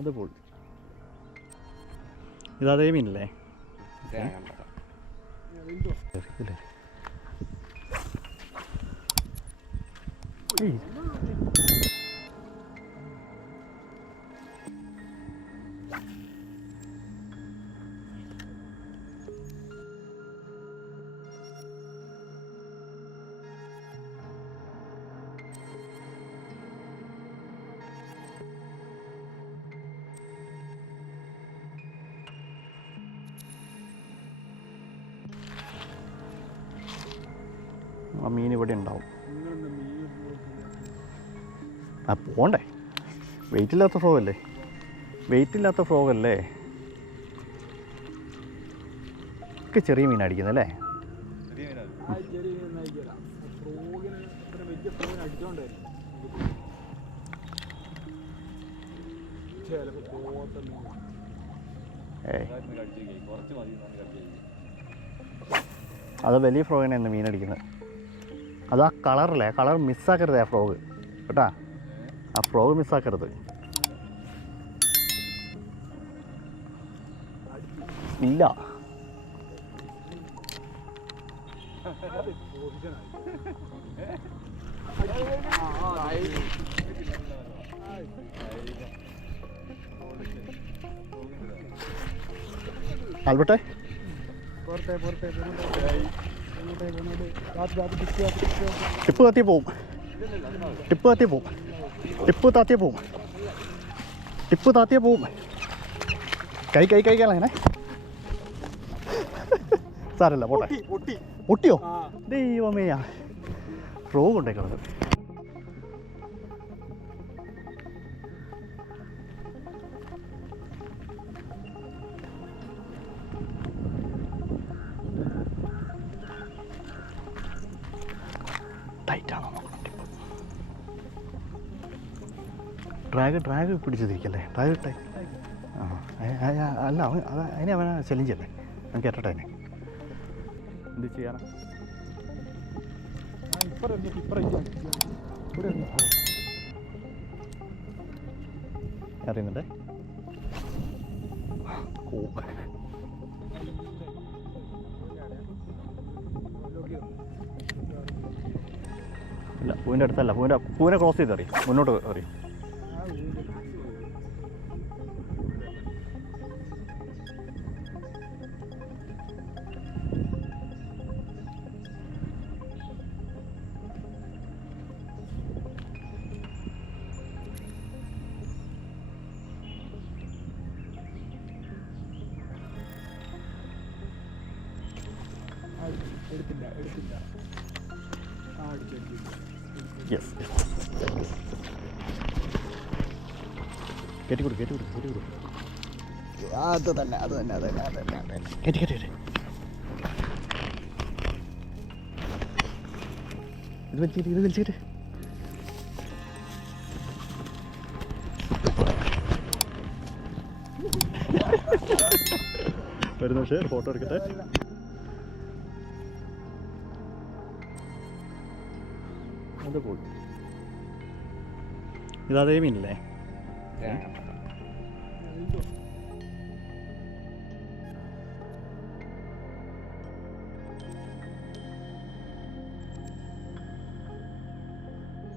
അത് പോയി. ഇതേ മീനല്ലേ? ആ മീൻ ഇവിടെ ഉണ്ടാവും. ആ പോണ്ടേ, വെയിറ്റ് ഇല്ലാത്ത ഫ്രോഗല്ലേ? ഒക്കെ ചെറിയ മീൻ അടിക്കുന്നല്ലേ? അത് വലിയ ഫ്രോഗിനാണ് മീൻ അടിക്കുന്നത്. അത് ആ കളറല്ലേ, ആ കളർ മിസ്സാക്കരുത്. ആ ഫ്രോഗ് കേട്ടാ, ആ ഫ്രോഗ് മിസ്സാക്കരുത്. ഇല്ല, ആൽബർട്ടെ ടിപ്പ് താത്തിയ പോവും. കൈ കളങ്ങനെ സാരല്ല, പോട്ടെ. പൊട്ടിയോ? ദൈവമേയാ, ഫ്രോഗ് ഉണ്ടേക്കളത്. ടൈറ്റാണോ നോക്കണം. ടിപ്പ് ഡ്രാഗ് പിടിച്ചതിരിക്കല്ലേ? Drag tight. അല്ല, അതിനെ അവനെ ചലഞ്ചല്ലേ, അവൻ കേട്ടട്ടെ. അതിനെ എന്ത് ചെയ്യാനാ? അറിയുന്നുണ്ടേ. ഇല്ല, പൂവിൻ്റെ അടുത്തല്ല. പൂവിനെ ക്രോസ് ചെയ്ത് അറിയും, മുന്നോട്ട് അറിയും. യെസ്, കയറ്റിക്കൊടു. അത് തന്നെ കയറ്റി. ഇത് വലിച്ചിട്ട് ഒരു നിമിഷം ഫോട്ടോ എടുക്കട്ടെ. അത് പോയി. ഇതേ മീനല്ലേ?